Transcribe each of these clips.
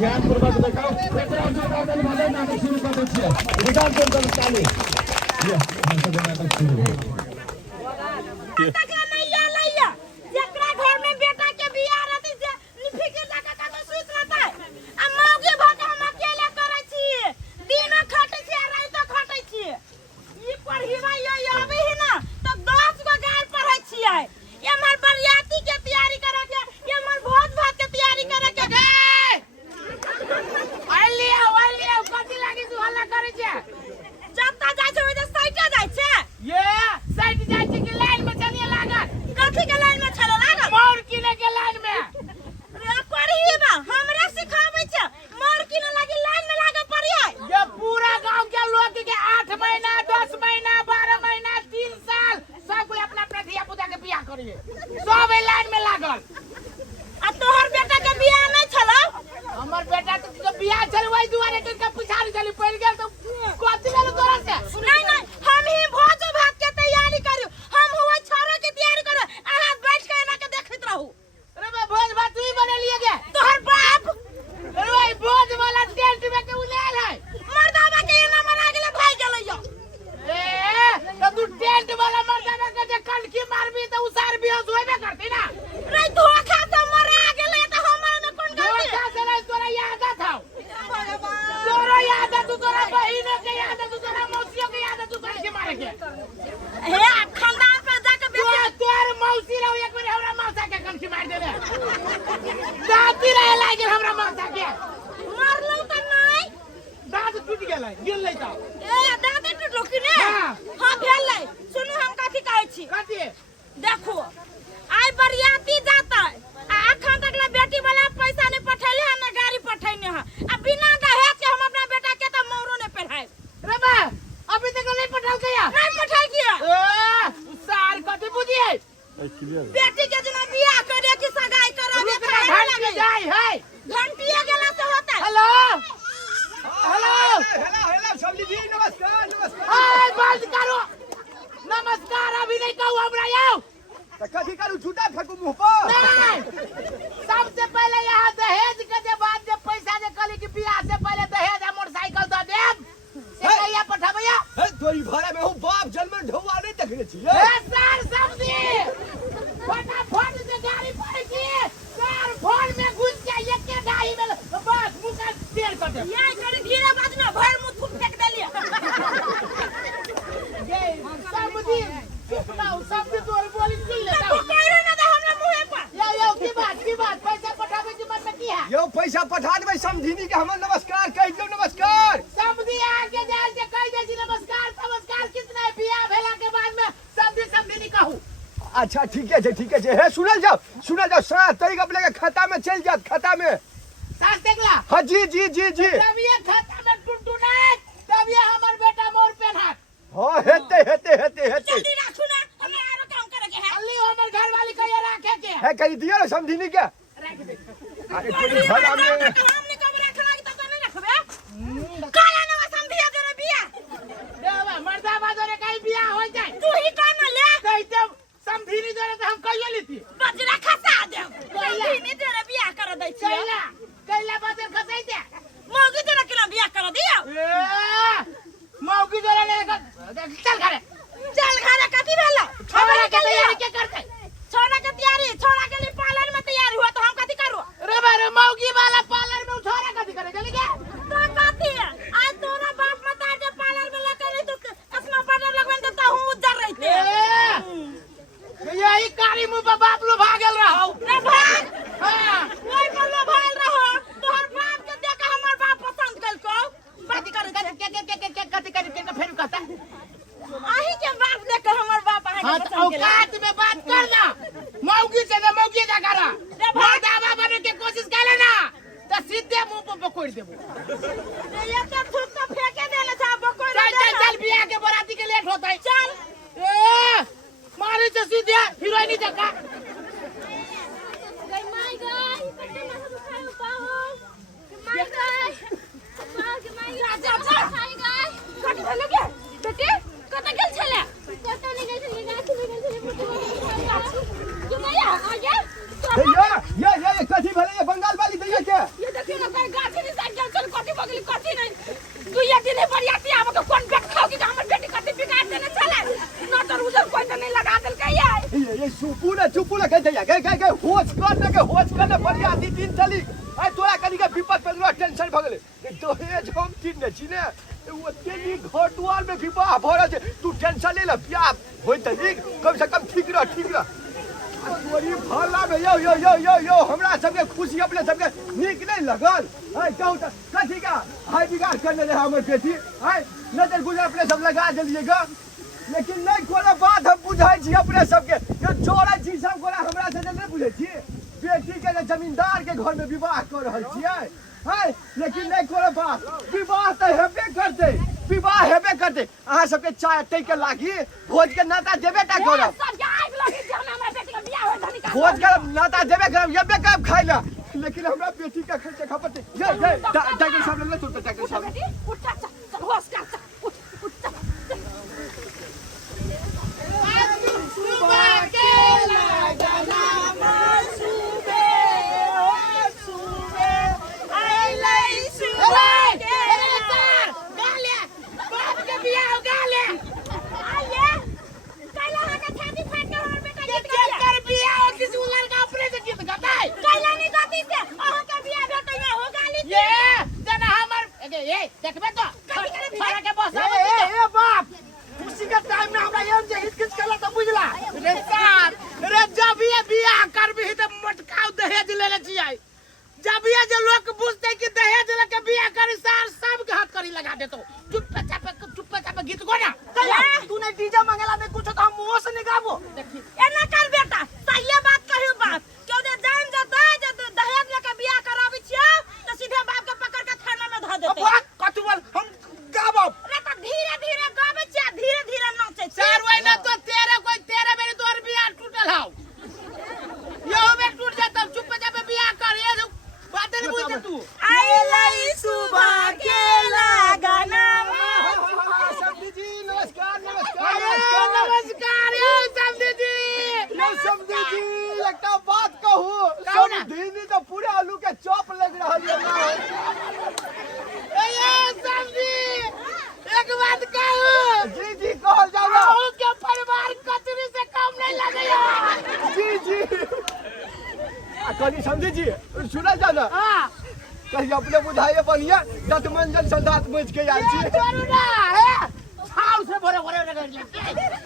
ध्यानपूर्वक देखाव नाटक शुरू कर दै छियै विधानसभा चालू ये नाटक शुरू बेटी के जना बियाह करे की सगाई करावे घंटी जाई है घंटी गेला से होता है। हेलो हेलो हेलो हेलो समझी जी नमस्कार नमस्कार। हाय बंद करो नमस्कार अभी नहीं कहू हमरा आओ त कथि करू झूठा फेंकू मुंह पर नहीं। सबसे पहले यहाँ दहेज के जे बाद जे पैसा जे कली की बियाह से पहले दहेज आ मोटरसाइकिल द देब से कहिया पठाबैया हे तोरी भाड़ा में हूं बाप जन्म ढौआ नहीं देखले छी हे सर समझी फटाफट से गाड़ी पर की सर फोन में घुस के एक के गाड़ी में बस मुका तेल कर दे यही करे धीरे बात ना भर मुंह फूट फेंक देलिए ये समझी चुपलाओ सब तोर बोली सुन ले तो कहिरो ना दे हमरा मुंह पर यो की बात पैसा पठावे की मतलब की है यो पैसा पठा देबै समझीनी के हमर नमस्कार कह दो नमस्कार समझी आके जाल से कह दे नमस्कार नमस्कार कितना है बियाह भेला के बाद में समझी कहू। अच्छा ठीक है हे सुनल जाओ 7 तारीख अपने के खाता में चल जात खाता में सास देखला हां जी तब ये खाता में टुनटुनाए तब ये हमर बेटा मोर पेनहात हां हेते जल्दी राखू ना हमें आरो काम करे के है अल्ली हमर घर वाली के ये राखे के है कह दिया ना समझीनी के रख दे अरे तोरी भाड़ा में हमने कब रखला कि तो नहीं रखबे काला ना समझिया जरे बिया देवा मर्दाबा जरे कहीं बिया हो जाए तू ही कान ले कहते समझीनी जरे तो हम कहियो लेती बजरा खसा दे समझीनी जरे बिया कर दै छी कैला बजर खसाई दे मौगी जरे केना बिया कर दियो मौगी जरे ले चल घरे कथि भेला छोरा के तैयारी के करते छोरा के तैयारी छोरा के लिए पार्लर में तैयार हुआ तो हम कथि करू रे मौगी वाला पार्लर में छोरा कथि करे चली गया तो कथि आज तोरा बाप मता के पार्लर में लगे नहीं तो अपना पार्लर लगवन तो हूं उजर रहते यही कारी मुंह पे बाप लो भागल रहो रे भाग हां ओइ पर लो भागल रहो तोहर बाप के देख हमर बाप पसंद कल को बात करे के कथि करे के फिर कहता आही के बाप देख हमर बाप आही के पसंद केला औकात में बात करना मौगी से ना मौगी जा करा रे भाग दावा बने के कोशिश करे ना तो सीधे मुंह पे पकड़ देबो रे ये तो थूक तो फेंके देले था पकड़ चल बियाह के बराती के लेट होता है चल ए मारे से सीधे हीरोइनी जका गई माय गई कते ना खाए पाओ माय गई माय राजा खाई गई कते भले के बेटे कते गेल छले कते नहीं गेल छले गाछ में गेल छले क्यों गया आ गया ये कथि भले ये बंगाल वाली दैया के ये देखिए ना कहीं गाछी नहीं साइड चल कथी बगली कथी नहीं तू ये दिन बरियाती आब के कोन बेट खाओगी कि हमर बेटी कथी बिगाड़ देने चले न तो उधर कोई तो नहीं लगा देल के ये चुपू ना कह दिया गए होश करने बरियाती दिन चली आई तोरा कनी के विपद पे तोरा टेंशन भ गेले दहेज हम तीन ने छिने ओते नी घर दुआर में विवाह भ रहल छै तू टेंशन ले ल बियाह होय त नीक कम से कम ठीक रह तोरी भला में यो हमरा सबके खुशी अपने सबके नीक नहीं लगल है कहू त कथी का हाय बिगाड़ करने रहे हमर बेटी है नजर गुजर अपने सब लगा देलिए ग लेकिन नहीं कोनो बात हम बुझाई छी अपने सबके यो चोरा छी सब कोला हमरा से नहीं बुझै छी बेटी के जमींदार के घर में विवाह कर रहल छियै है लेकिन नहीं कोनो बात विवाह त हेबे करते अहाँ सबके चाय टै के लागी भोज के नाता देबे टा करब भोज के नाता देबे करब येबे करब खाइ ला लेकिन हमरा बेटी का खर्चे खपत ये डॉक्टर साहब ले तो डॉक्टर साहब उठ चल होश कर उठ सुबह के लगना सुबह आई लई सुबह के गाले बाप के बियाह गाले आइए कैला का छाती फाड़ के हमर बेटा गीत कर बियाह किसी लड़का अपने से गीत गाता है कैला नहीं गाती से अहाँ के बियाह भेटै में हो गाली ये जना हमर ए देखबे तो फरा के बस ए बाप खुशी के टाइम में हमरा एम जे हिचकिच करला त बुझला रे साहब रे जब ये बियाह करबी त मटकाव दहेज लेले छियै जब ये जे लोग बुझते कि दहेज लेके बियाह करी सार सब के हाथ करी लगा देतो चुप चाप गीत गोना तू नहीं डीजे मंगला में कुछ तो हम मुंह से निकाबो देखी एना कर बेटा सही बात कहियो बात क्यों दे जान जता जे दहेज लेके बियाह कराबी छियै तो सीधे बाप के पकड़ के थाना में ध देते अब कतु बोल हम गाबो रे त धीरे गाबे छियै धीरे नाचे चार महीना तो तेरे मेरे तोर बियाह टूटल हाउ यो में टूट जाता चुप चाप बियाह कर ये बात नहीं बुझते तू आई लई सुबह के लगना समधी जी नमस्कार समधी जी एकटा बात कहू समधी तो पूरे आलू के चॉप लग रहल है ना ए समधी एक बात कहू जी कहल जाओ के परिवार कचरी से कम नहीं लगेगा जी कनी समझी जी सुना जाना कहीं अपने बुझाइए बढ़िया दत मंजन से दांत बच के आयल छी छोड़ू ना है छाव से भरे रगड़ ले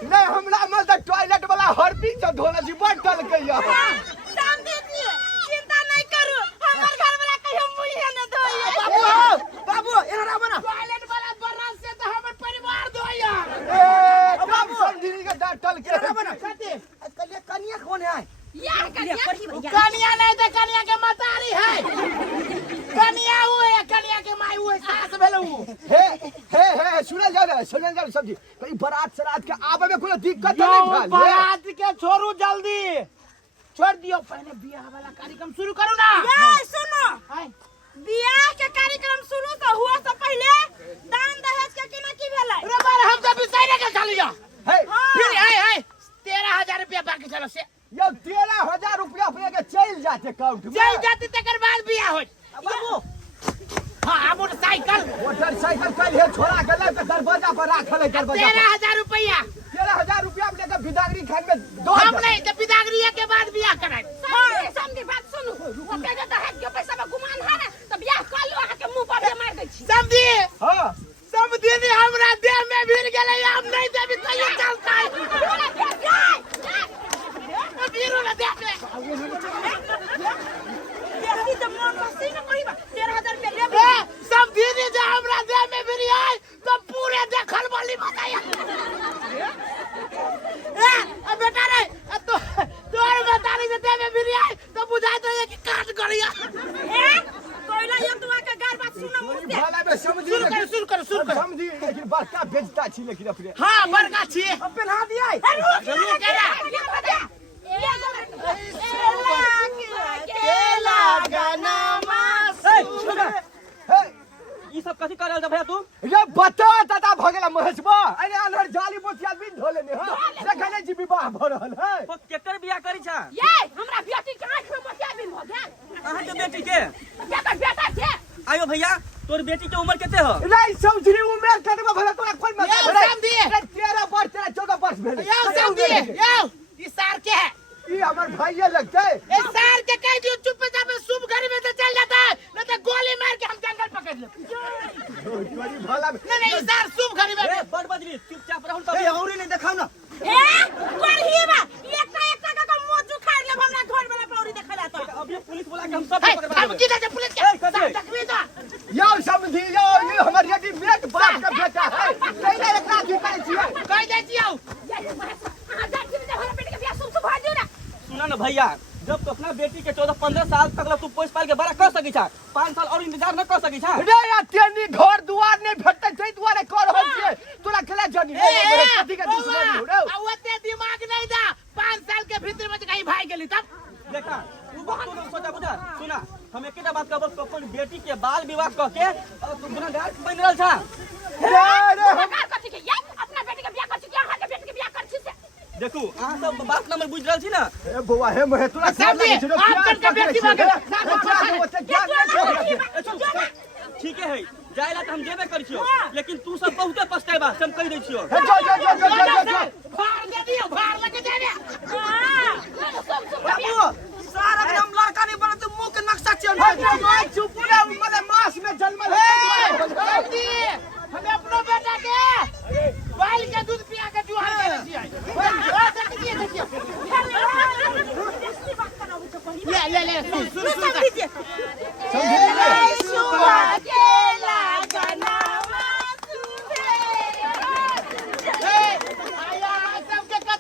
नहीं हमरा में त टॉयलेट वाला हरपिक से धोला जी बटल के या समझी जी चिंता नहीं करू हमर घर वाला कहियो मुइहे न धोइए बाबू एहरा बना टॉयलेट वाला बरस से तो हमर परिवार धोइया ए बाबू समझी के डटल के एहरा बना कते कनिया कौन है यार कनिया नहीं तो कनिया के मतारी है कनिया वो है कनिया के माई वो है सास भेलू हे सुनल जाओ सब्जी कहीं बारात सरात के आवे में कोनो दिक्कत नहीं भेल बारात के छोड़ू जल्दी छोड़ दियो पहले बियाह वाला कार्यक्रम शुरू करू ना ये सुनो बियाह के कार्यक्रम शुरू तो हुआ से पहले दान दहेज के किना की भेलै रे बार हम सब बिसाइने के चलिया फिर है 13000 रुपया बाकी चलो से यो 13000 रुपया अपने के चल जाते अकाउंट में चल जाते तकर बाद बियाह होय बाबू हां मोटरसाइकिल कल है छोड़ा के ले के दरवाजा पर राखल है दरवाजा 13000 रुपया 13000 रुपया अपने के बिदागरी खान में दो हम नहीं तो बिदागरी के बाद बियाह कराई हां समझी बात सुनु ओके जे दहेज के पैसा में गुमान है ना तो बियाह कर लो आके मुंह पर मार दै छी समझी हां समझी नहीं हमरा देह में भीड़ गेलै हम नहीं देबी तइयो चलता है बीरो ना देख ले देखी तो मन मस्ती न कहिबा 13000 रुपया लेबे सब दीदी जे हमरा देह में भीड़ आइ तो पूरे देखल वाली बताया ए बेटा रे तो तोर बतारी जे देह में भीड़ आइ तो बुझाई तो ये कि काट गरिया ए कोइला ये तुआ के गार बात सुना मुझसे भला में समझी शुरू कर समझी लेकिन बड़का बेचता छी लेकिन अपने हां बड़का छी अब पहना दिया जरूर करा ई सब कथी करल जा भैया तू ये बता दादा भगला महेशबा अरे अलहर जाली मोतिया भी धोले ने हां देखले जी विवाह भ रहल है तो केकर बियाह करी छा ये हमरा बेटी के आंख में मोतिया भी भ गेल अहाँ के बेटी के बेटा छे तोर बेटी के उम्र कितने हो? नहीं समझी उम्र करबा भला तोरा कोन मत यो समझी। 13 वर्ष तेरा 14 वर्ष भेले यो समझी यो ई सार के है ई हमर भाईया लगते ए सार के कह दियो चुपचाप शुभ घर में से चल जाता है नहीं तो गोली मार के हम जंगल पकड़ ले तोरी भला नहीं ई सार शुभ घर में ए बड़ बजली चुपचाप रहूं तब औरी नहीं देखाऊ ना। ए पढ़ी बा एक का मुंह जुखाड़ ले हमरा घर वाला पौरी देखला तो अभी पुलिस बुला के हम सब पकड़ हम किधर से पुलिस के देखबी तो यो समझी यो ये हमर यदि मेट बाप का बेटा है कैला एकरा की करे छियै कह दे छियो आ जा कि हमरा बेटे के बियाह शुभ भा दियो ना। सुना ना भैया, जब तो अपना बेटी के 14-15 साल तक तू पोस पाल के बड़ा कर सकी छा, 5 साल और इंतजार न कर सकी छा। रे या तेनी घर दुआर नहीं भेटते छै दुआरे कर रहल छियै तोरा खेला जनी मेरे पति के दुश्मनी हो रे ओते दिमाग नहीं दा 5 साल के भीतर में कहीं भाई गेली तब देखा तू बात तो सोचा बुझा। सुना हम एकेटा बात कहब, अपन बेटी के बाल विवाह क के तू गुनाहगार बन रहल छा। रे सरकार कथि के ये अपना बेटी के बियाह कर छी अहाँ के बेटी के बियाह कर छी से देखू अहाँ सब बात नंबर बुझ रहल छी ना। ए बौआ हे मोहे तोरा समझी, आप करके बेटी मांगे। ठीक है जायला त हम जेबे करै छियो, लेकिन तू सब बहुते पछताएबा हम कह दै छियो। जो भार दे दियो भार लगे दे दे बाबू सारा एकदम लड़का नहीं बना, तू मुंह के नक्शा चेंज मैं चुप रे मतलब मास में जन्मल है जल्दी हमें अपना बेटा के बाल के दूध पिया के जुहान करे छी ले ले सुन समझी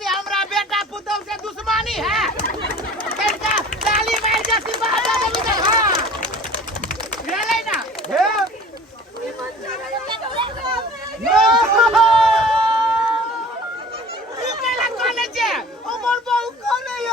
हमरा बेटा पुतौ से दुश्मनी है ताली मार के आशीर्वाद दे दे हां ले ना तू केला कॉलेज उमर बहु कॉलेज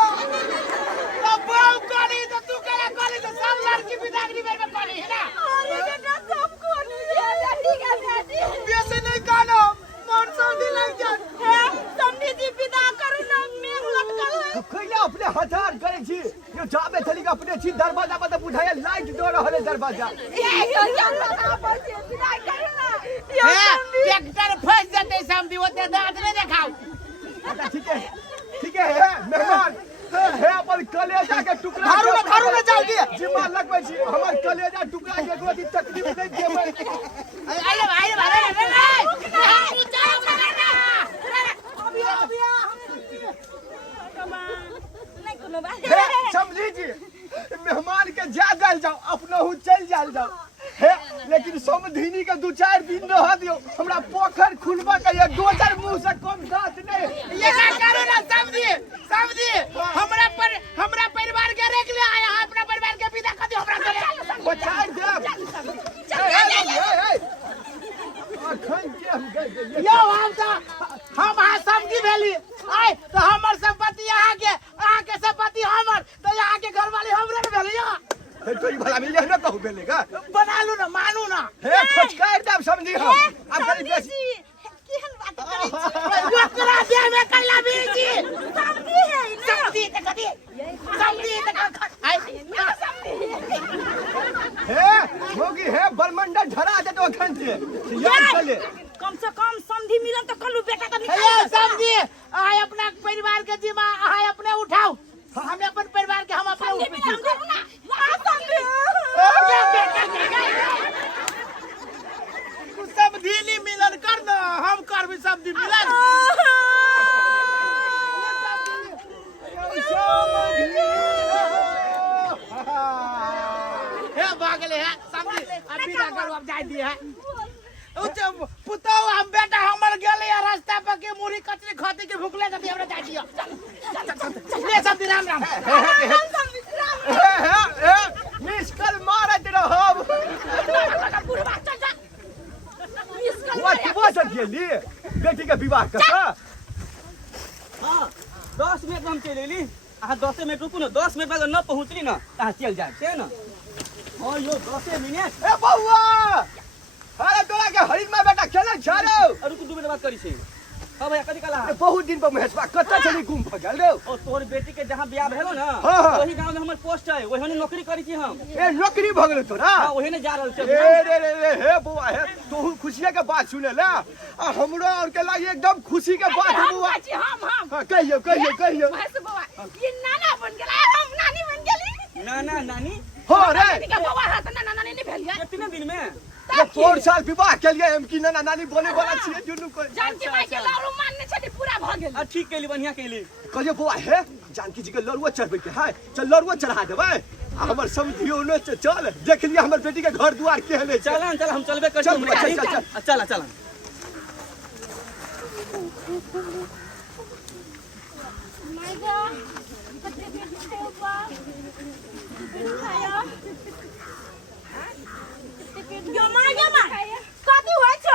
तो बहु कॉलेज तो तू केला कॉलेज सब लड़की बिदागरी में कॉलेज है ना अरे बेटा सब कॉलेज है ठीक है बेटी वैसे नहीं कानो मन समझी लग जा है समझी जी विदा करू ना मेघ लटकल है कहिया अपने हजार करे छी यो जाबे चली के अपने छी दरवाजा पर बुझाया लाइट दो रहले दरवाजा ये क्या पता पर से विदा करू ना ट्रैक्टर फंस जाते समझी ओते दांत नहीं देखाओ अच्छा ठीक है मेहमान है अपन कलेजा के टुकड़ा धारू में जाओ दिए जिम्मा लगबै छी हमर कलेजा टुकड़ा के गोदी तकलीफ नहीं देबै समझी जी मेहमान के जा गल जाओ अपनहु चल जाल जाओ है लेकिन समधिनी के 2-4 दिन रह दियो हमरा पोखर खुलबा के एक दोसर मुंह से कम दांत नहीं ये का करो ना समझी हमरा परिवार के रेख ले आया अपना परिवार के विदा कर दियो हमरा के बचाई दे अखन के हम गए यो हम आ समझी भेली आय तो हमर संपत्ति अहाँ के संपत्ति हमर तो यहाँ के घर वाले हमरे ने भेली तो ई भला मिल ना कहू बेले का बना लू ना मानू ना हे खोजकार दाब समझी हम अब करी बेसी केहन बात करै छी ओकरा देह में कैला बीजी समझी है ना समझी त आय हे होगी हे बलमंडल झरा दे तो अखन से याद चले कम से कम समझी मिलन तो कलू बेटा का निकाल समझी आय अपना परिवार के जिम्मा आय अपने उठाओ हमें अपन परिवार के हम अपने उठाओ ना समझी मिलन कर ना हम करबी समझी मिलन हे भागले है समझी अभी ना करो अब जाई दिए है पुतौ हम बेटा हमर गेले रास्ता पर के मुरी कचरी खाती के भूखले जदी हमरा जाई दियो ले सब दिन राम मिस कल मारत रहब वो सब गेली बेटी के विवाह कर हां 10 मिनट में हम चल एली। अहाँ 10 मिनट रुकू ना, 10 मिनट में न पहुंचली ना अहाँ चल जाए छै ना। हां यो 10 मिनट ए बौआ अरे तोरा के हरिण में बेटा खेले छारो रुकू 2 मिनट बात करी छै। हां भैया कथी कला बहुत दिन पर महेशवा कत्ता चली घूम भगल रे ओ तोर बेटी के जहां ब्याह भेलो ना हाँ। वही गांव में हमर पोस्ट है वही ने नौकरी करी छी हम ए नौकरी भगल तोरा हां वही ने जा रहल छै ए रे हे बुआ हे तू खुशिया के बात सुने ला आ हमरो और के लागी एकदम खुशी के बात है बुआ हम कहियो बस बुआ ये नाना बन गेला हम नानी बन गेली नाना नानी हो रे के बुआ हाथ नाना नानी नहीं भेल गया कितने दिन में ये 4 साल विवाह के लिए हम की नाना नानी बोले वाला छिए दुनु को जानकी माई के लारू मानने छथि पूरा भ गेल आ ठीक केली बढ़िया केली कहियो बुआ हे जानकी जी के लरुआ चढ़बे के है चल लरुआ चढ़ा देबै आ हमर समझियो न चल देख लिया हमर बेटी के घर दुआर केहन है चल हम चलबे कर चल चल माइगा कते बेटी से उपा खाया यो माइगा मा कथि होय छ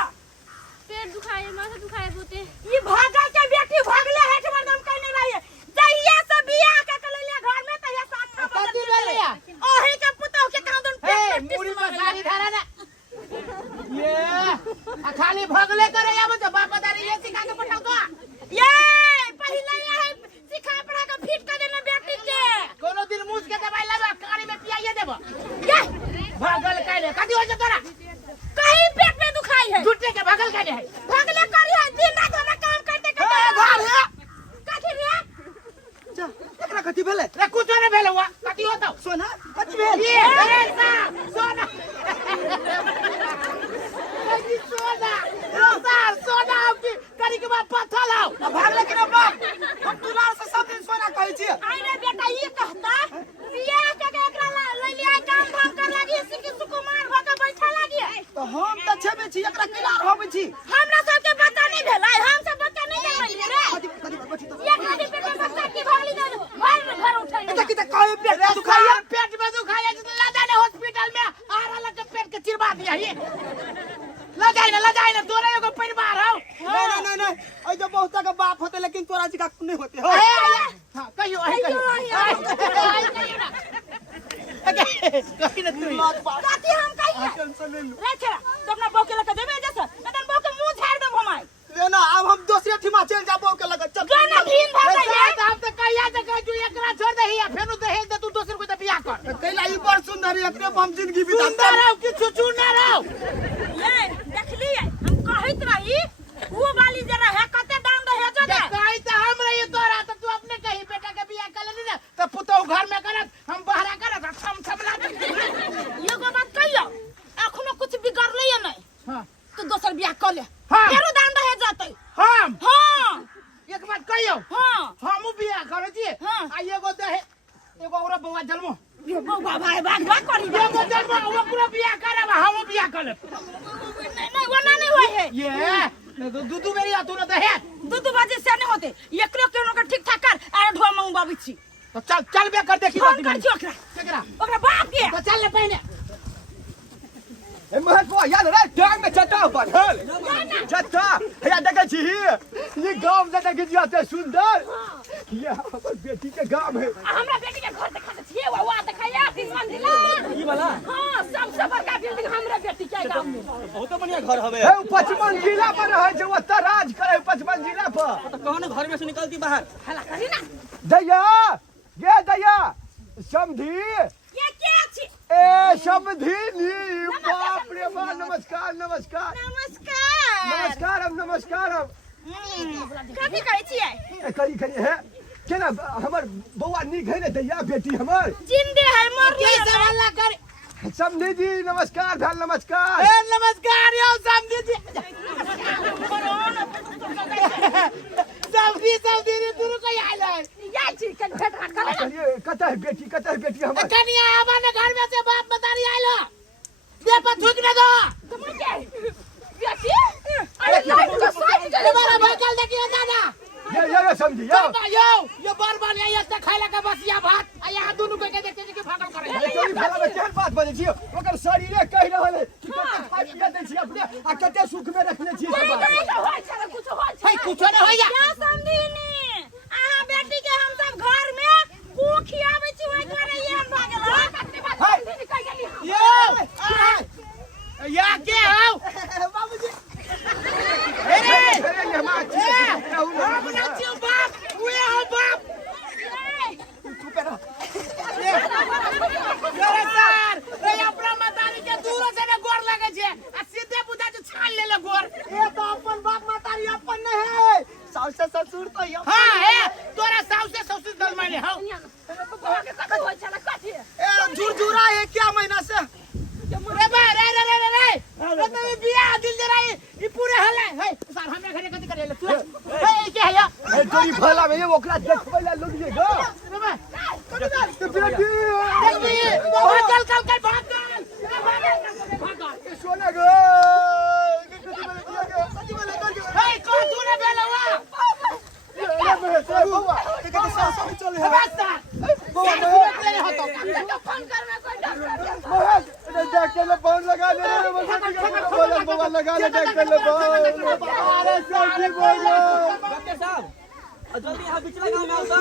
पेट दुखाए माथा दुखाए बोते ई भागल के बेटी भागले है हमर नाम कहने रहिए जहिया से बियाह के कलेले घर में तहिया साथ कथि भेलैया ओही के पुतौ के कांदन पेट मुड़ी में साड़ी धरा ना ये खाली भागले करे आबो तो बाप दारी ये सिखा के पठाऊ तो ये पहिले ये सिखा पढ़ा के फिट कर देना बेटी के कोनो दिन मुझ के दवाई लेबा कारी में पियाइए देबो ये भागल काले कथि हो छ तोरा कहीं पेट में दुखाई है झूठे के भागल काले है भागले करी है दिन रात हमरा काम करते करते घर है कथि रे जा एकरा कथि भेले रे कुछ नहीं भेल हुआ कथि होतो सोना कथि भेल ये ऐसा सोना कथि सोना आपकी करी के बाद पत्थर लाओ भागले कि ना बाप हम दुलार से सब दिन सोना कहै छी आई रे बेटा ये कहता बियाह के एकरा ले लिया काम धाम कर लागी सिकी सुकुमार हो के बैठा लागी तो हम त छेबे छी एकरा किला रहबै छी हमरा सबके बच्चा नहीं भेलै हम सब बच्चा नहीं भेलै रे कथि बैठी तो ये खाली पेट में बच्चा की भागली दे घर उठाई एता किता कहे पेट दुखाइया पेट में दुखाइया तो ला जाने हॉस्पिटल में आरा लग के पेट के चिरवा दिया ये ला जाए ना तोरे एगो परिवार हो नहीं ऐ जो बहुता का बाप होते लेकिन तोरा जी का नहीं होते हो हां कहियो कहि न तू काती हम कहिए टेंशन ले लो रे छरा तो अपना बौ के लगा देबे जैसे नदन बौ के मुंह झाड़ दे घुमाई लेना अब हम दूसरे ठिमा चल जाबो के लगा चल गाना भीन भाग गए हम तो कहिया से कह तू एकरा छोड़ दे हिया फेनु दहेज दे तू दोसर को तो बियाह कर कैला ई बड़ सुंदर एकरे हम जिंदगी बिता सुंदर रहो कि छुछू ना रहो ये देखली हम कहत रही वो वाली जरा है कते दाम दहेज दे कहि त हम रही तोरा तो तू अपने कही बेटा के बियाह कर लेनी ना तो पुतौ घर में करत हम बहरा करत हम ला ये को बात कहियो एखनो कुछ बिगड़ले या नहीं हां तू दोसर बियाह कर ले फेरो दाम दहेज जातै हम हां एक बात कहियो हां हम बियाह करे छी आ एगो दहे एगो औरा बौआ जन्म ये बौआ भाई भाग करी एगो जन्म ओकरो बियाह करब हम बियाह करब नहीं वो नहीं होय है ये दूधू मेरी आतु न दहे दूधू बाजी से नहीं होते एकरो केनो के ठीक ठाक कर आ ढो मंगवाबी छी तो चल बे कर देखी बात कर छी ओकरा बाप के तो चल ले पहले ए महत को याद रे टांग में चटा बांधल चटा या देखे छी ये गांव से देखे छी आते सुंदर ये हमर बेटी के गांव है हमरा बेटी के घर देखा छी वो देखैया 3 मंजिला ई वाला हां सबसे बड़का बिल्डिंग हमरा बेटी के गांव में बहुत बढ़िया घर हवे ए 55 जिला पर रहे जे ओता राज करे 55 जिला पर तो कहने घर में से निकलती बाहर हला करी ना दैया ये दैया समधी ये क्या छी ए समधीनी बाप रे बा नमस्कार कथी कहै छियै करी है केना हमर बौआ नीक है ने दैया बेटी हमर जिंदे है मरले कैसे हल्ला कर समधी जी नमस्कार धन नमस्कार ए नमस्कार यो समधी जी समधी रे दूर को आइल या छी के भेट हाथ कर कता है बेटी हमर कनिया आवा ने घर में से बाप बतारी आइलो दे पर थूक ने दो तुम के बेटी अरे लाइट तो साइड करे वाला भकल देखिए दादा ये समझी यो बरबन ये से खाइला के बसिया भात आ यहाँ दोनों के देखते कि भागल करे तोरी फला में केहन बात बजे छियो ओकर शरीरे कहि रहल है कि कते खाइ दे छी अपने आ कते सुख में रखने छी सब कुछ नहीं होइया क्या समझीनी आहा बेटी के हम सब घर में को खियाबै छी ओइ करे ये हम भागल यो या के हो बाबूजी अरे ये मां पहले हो बबुआ के कथि होय छला कथि ए झुरझुरा है क्या महीना से रे बा रे तो बियाह दिल दे रही ई पूरे हले हे सर हमरा घरे कथि करे तू हे के है ए तोरी भला में ओकरा देखबै ला लोग जे गो रे बा तो बेटी देखी बहुत कल भाग सोना गो हे को तू रे बेलवा चले बस्ता फोन कर में कोई डॉक्टर ने फोन लगा ले मोबाइल लगा ले डॉक्टर ने फोन अरे जल्दी बोलो डॉक्टर साहब जल्दी यहाँ बिचला गाँव में आओ तो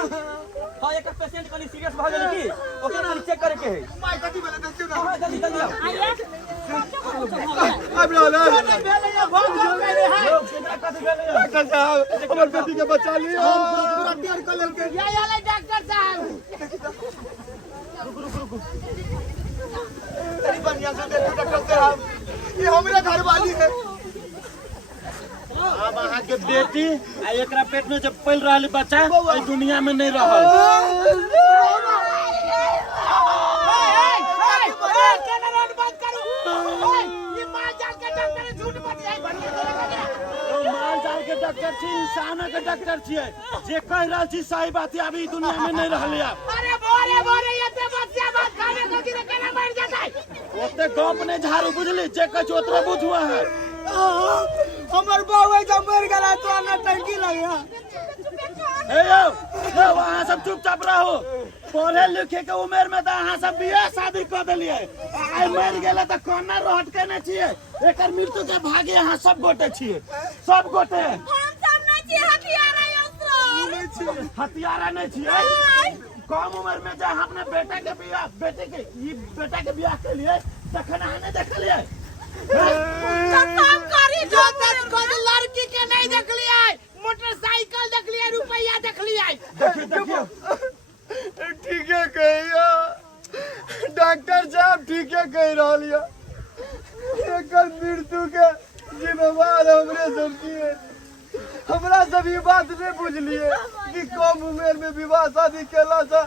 हाँ एक पेशेंट कहीं सीरियस भ गेल की ओकरा कहीं चेक करे के है माय कथि बोले देखियो ना हाँ जल्दी जल्दी आओ आइए अब लो लो बेलवा फोन कर रे है डॉक्टर साहब हमर बेटी के बचा लियो तुरंत तैयार कर लेल के ये आले डॉक्टर साहब तेरी बढ़िया से देखो डॉक्टर साहब ये हमरे घर वाली है अब अहाँ के बेटी आ एकरा पेट में जब पल रहल बच्चा ओइ दुनिया में नहीं रहल केना रोड बंद करू ये माल जाल के डॉक्टर झूठ मत जाई माल जाल के डॉक्टर छी इंसानक के डॉक्टर छियै जे कह रहल छी सही बात है अभी दुनिया में नहीं रहल अब अरे बोरे एते बच्चा बात खाने को गिरे केना मर जाता ओते गप ने झाड़ू बुझली जे कह ओतरा बुझुआ है हमर बाबू जब मर गला तो ना टंकी लगा ए यो वहां सब चुपचाप रहो पढ़े लिखे के उम्र में तो अहाँ सब बियाह शादी कर देलिए आइ मर गेले तो कोना रहट के ने छिए एकर मृत्यु के भागे अहाँ सब गोटे छिए सब गोटे हम सब नहीं छी हथियारा यंत्र हथियारा नहीं छिए कम उम्र में जा अपने बेटा के बियाह बेटा के बियाह के लिए तखन आने देखलिए काम करी जो तक कोई लड़की के नहीं देखलिए मोटरसाइकिल देखलिए रुपया देखलिए देखिए ठीक है कहिया डॉक्टर साहब ठीक है कह रहा एकर मृत्यु के जिम्मेवार हमरे सब है हमरा सब ये बात नहीं बुझलिए कि कम उम्र में विवाह शादी केला से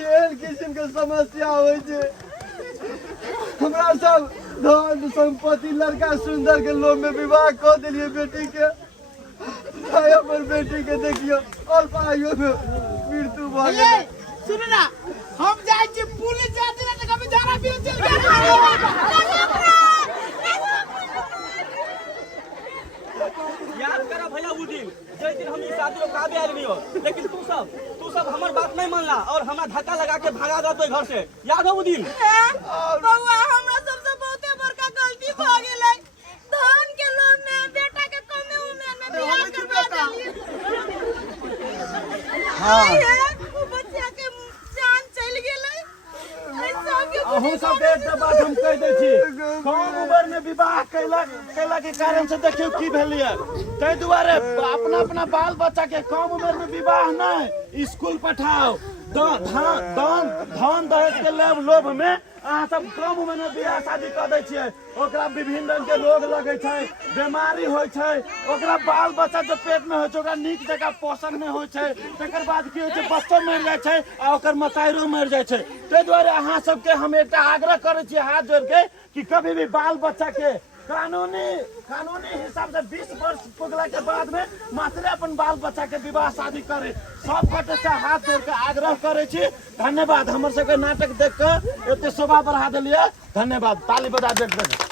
एहन किस्म के समस्या हो हमरा सब धन संपत्ति लड़का सुंदर के लोग में विवाह कर दिलिए बेटी के पर बेटी के देखियो अल्प आयु में मृत्यु भ ये गेल सुन ना हम जाय छी पुलिस जाती ना कभी जाना भी चल गया याद करा भैया वो दिन जै दिन हम ई शादी रो काबे आइल रहियो लेकिन तू सब हमर बात नहीं मानला और हमरा धक्का लगा के भगा दतो घर से याद हो वो दिन बबुआ हमरा सबसे बहुते बड़का गलती भ गेलै धन के लोभ में बेटा के कमे उम्र में बियाह करवा देलिए हां वो बच्चा के जान चल गेलै ऐसा के अहूँ सब के एक बात हम कह दै छी कम उम्र में विवाह कैला के कारण से देखियो की भेलिए तै दुआरे अपना बाल बच्चा के कम उम्र में विवाह नहीं स्कूल पठाओ धन दहेज के लोभ में अहाँ सब कम उम्र में बियाह शादी कर दै छियै ओकरा विभिन्न रंग के रोग लगे छै बीमारी होइ छै ओकरा बाल बच्चा जो पेट में होइ छै ओकरा नीक जगह पोषण नहीं होइ छै तकर बाद की होइ छै बच्चो मर जाइ छै आ ओकर मताइरो मर जाइ छै ताहि दुआरे अहाँ सबके हम एकटा आग्रह करै छियै हाथ जोड़ के कि कभी भी बाल बच्चा के कानूनी हिसाब से 20 वर्ष पुगला के बाद में मात्र अपन बाल बच्चा के विवाह शादी करे सब गोटे से हाथ जोड़ के आग्रह करे छी धन्यवाद हमर सबके नाटक देख के एते शोभा बढ़ा देलिए धन्यवाद ताली बजा देख